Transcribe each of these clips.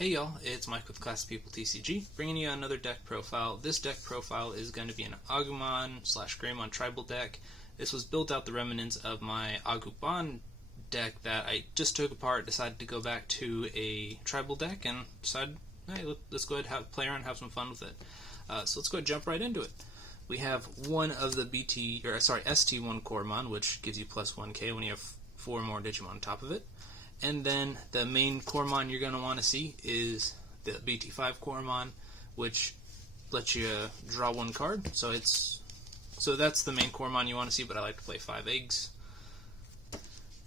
Hey y'all, it's Mike with Class People TCG, bringing you another deck profile. This deck profile is going to be an Agumon / Greymon tribal deck. This was built out the remnants of my Agumon deck that I just took apart, decided to go back to a tribal deck, and decided, hey, let's go ahead and play around and have some fun with it. So let's go ahead and jump right into it. We have one of the ST1 Coremon, which gives you plus 1k when you have 4 more Digimon on top of it. And then the main Coremon you're going to want to see is the BT5 Coremon, which lets you draw 1 card. So that's the main Coremon you want to see, but I like to play 5 eggs.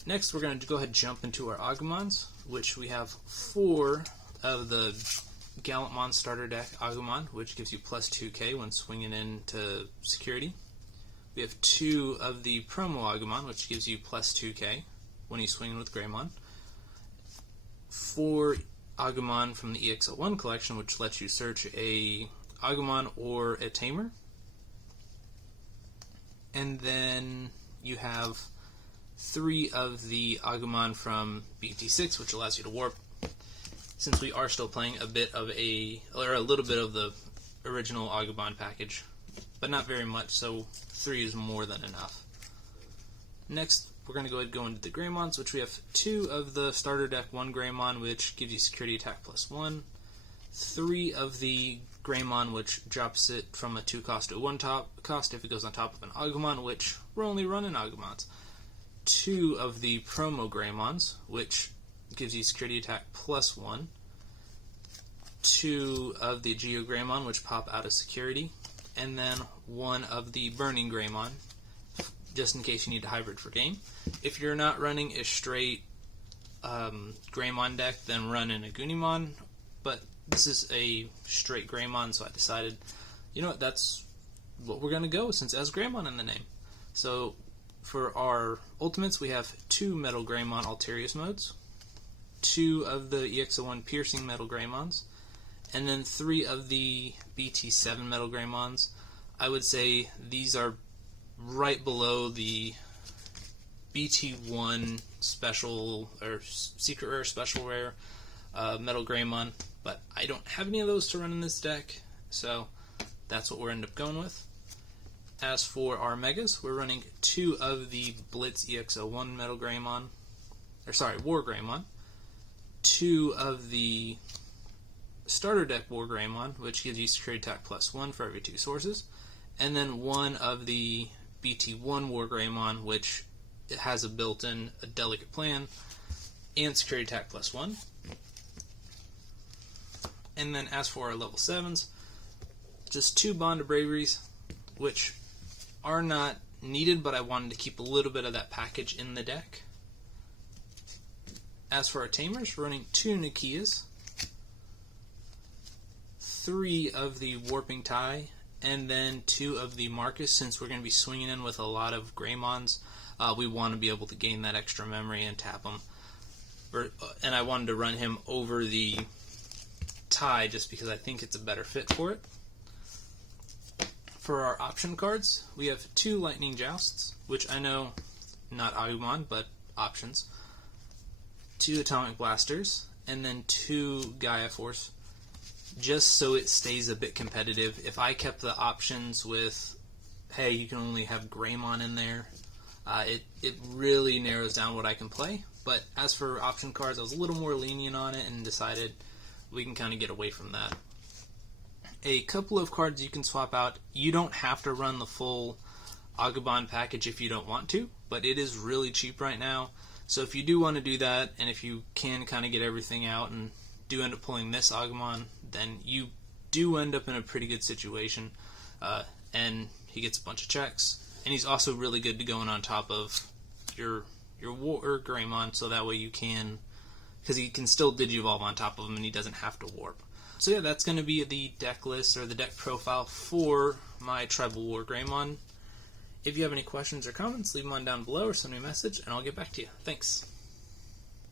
Next, we're going to go ahead and jump into our Agumons, which we have 4 of the Gallantmon starter deck Agumon, which gives you plus 2k when swinging into security. We have 2 of the promo Agumon, which gives you plus 2k when you swing with Greymon. 4 Agumon from the EXO1 collection, which lets you search a Agumon or a Tamer. And then you have 3 of the Agumon from BT6, which allows you to warp. Since we are still playing a little bit of the original Agumon package, but not very much, so 3 is more than enough. Next, we're going to go ahead and go into the Greymons, which we have 2 of the starter deck 1 Greymon, which gives you security attack plus 1. 3 of the Greymon, which drops it from a 2 cost to a 1 cost if it goes on top of an Agumon, which we're only running Agumons. 2 of the promo Greymons, which gives you security attack plus 1. 2 of the Geo Greymon, which pop out of security. And then 1 of the Burning Greymon, just in case you need to hybrid for game. If you're not running a straight Greymon deck, then run an Agunimon, but this is a straight Greymon, so I decided, you know what, that's what we're going to go with since it has Greymon in the name. So for our ultimates, we have 2 Metal Greymon Alterius modes, 2 of the EXO1 Piercing Metal Greymons, and then 3 of the BT7 Metal Greymons. I would say these are right below the BT1 special or secret rare, special rare Metal Greymon, but I don't have any of those to run in this deck, so that's what we'll end up going with. As for our Megas, we're running 2 of the Blitz EXO1 Metal Greymon, War Greymon, 2 of the starter deck War Greymon, which gives you security attack plus 1 for every 2 sources, and then 1 of the BT1 War Greymon, which it has a built-in Delicate Plan and security attack plus 1. And then as for our level 7s, just 2 Bond of Braveries, which are not needed, but I wanted to keep a little bit of that package in the deck. As for our Tamers, we're running 2 Nakias, 3 of the Warping Tai, and then 2 of the Marcus. Since we're going to be swinging in with a lot of Greymons, we want to be able to gain that extra memory and tap him. And I wanted to run him over the Tai just because I think it's a better fit for it. For our option cards, we have 2 Lightning Jousts, which I know, not Agumon, but options. 2 Atomic Blasters, and then 2 Gaia Force, just so it stays a bit competitive. If I kept the options with, hey, you can only have Greymon in there, it really narrows down what I can play. But as for option cards, I was a little more lenient on it and decided we can kind of get away from that. A couple of cards you can swap out. You don't have to run the full Agumon package if you don't want to, but it is really cheap right now. So if you do want to do that, and if you can kind of get everything out and do end up pulling this Agumon, then you do end up in a pretty good situation, and he gets a bunch of checks, and he's also really good to going on top of your War Greymon, so that way you can, because he can still Digivolve on top of him and he doesn't have to warp. So yeah, that's going to be the deck list or the deck profile for my Tribal War Greymon. If you have any questions or comments, leave them on down below or send me a message and I'll get back to you. Thanks.